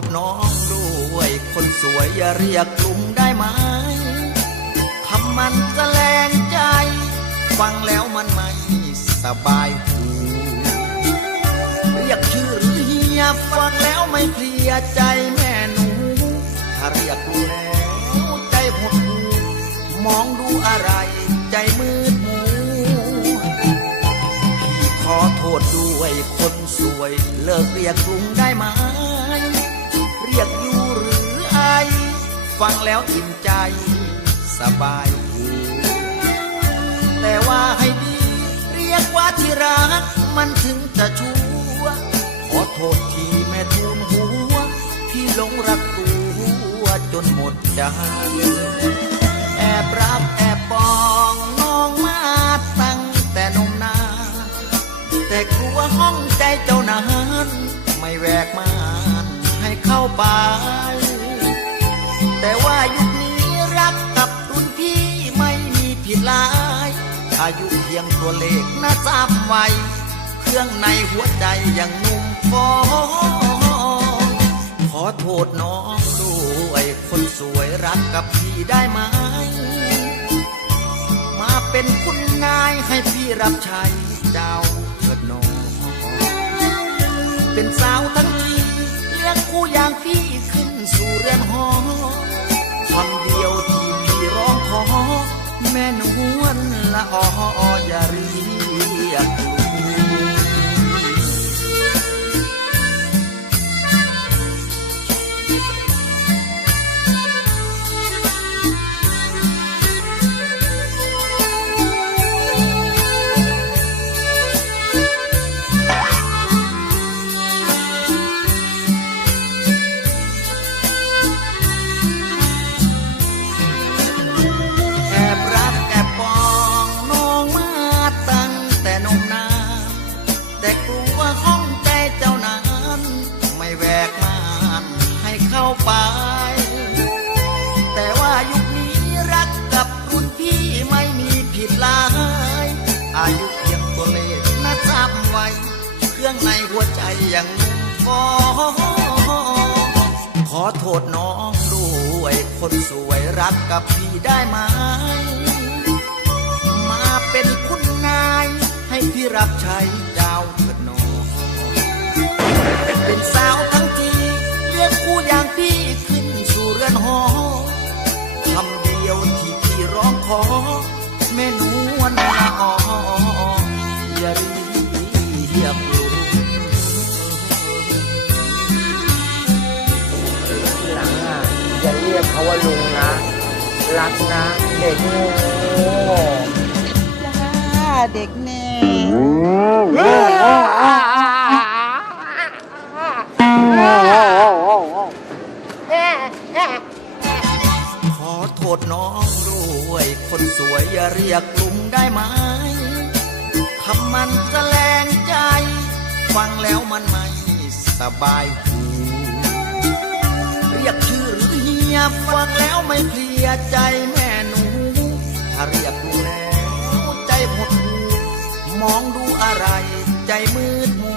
ษน้องด้วย คนสวยอย่าเรียกลุงได้ไหมคำมันแสลงใจ ฟังแล้วมันไม่สบายหูเรียกชื่อหรือเฮียฟังแล้วไม่เพลียใจแม่หนูถ้าเรียกลุงแล้วใจหดหูมองดูอะไรใจมืดมูพี่ขอโทษด้วยคนสวย เลิกเรียกลุงได้ไหม ฟังแล้วอิ่มใจสบายหูแต่ว่าให้ดี เรียกว่าที่รัก มันถึงจะชัวขอโทษทีแม่ทูลหัว ที่หลงรักตัวจนหมดใจแอบรักแอบปองน้องมาตั้งแต่นมนา แต่กลัวห้องใจเจ้านั้นไม่แวกมานให้เข้าไป อายุเพียงตัวเลขนะจำไว้เครื่องในหัวใจยังนุ่มฟองขอโทษน้องด้วยคนสวยรักกับพี่ได้ไหม มาเป็นคุณนายให้พี่รับใช้เจ้าเถิดน้อง เป็นสาวทั้งทีเลี้ยงคู่อย่างพี่ขึ้นสู่เรือนหอคำเดียวที่พี่ร้องขอแม่นว ลละอออย่า รื่องในหัวใจยังหนุ่มฟองขอโทษน้องด้วยคนสวยรักกับพี่ได้ไหม มาเป็นคุณนาย ให้พี่รับใช้เจ้าเถิดน้องเป็นสาวทั้งทีเรียกคู่อย่างพี่ขึ้นสู่เรือนหอคำเดียวที่พี่ร้องขอแม่น เรียกเขาว่าลุงนะ รักนะเด็กโง่จ้าเด็กแน่ขอโทษน้องด้วย คนสวยอย่าเรียกลุงได้ไหมคำมันแสลงใจ ฟังแล้วมันไม่สบายหู รือเฮียฟังแล้วไม่เพลียใจแม่หนูถ้าเรียกดูแล้วใจหดหูมองดูอะไรใจมืดมั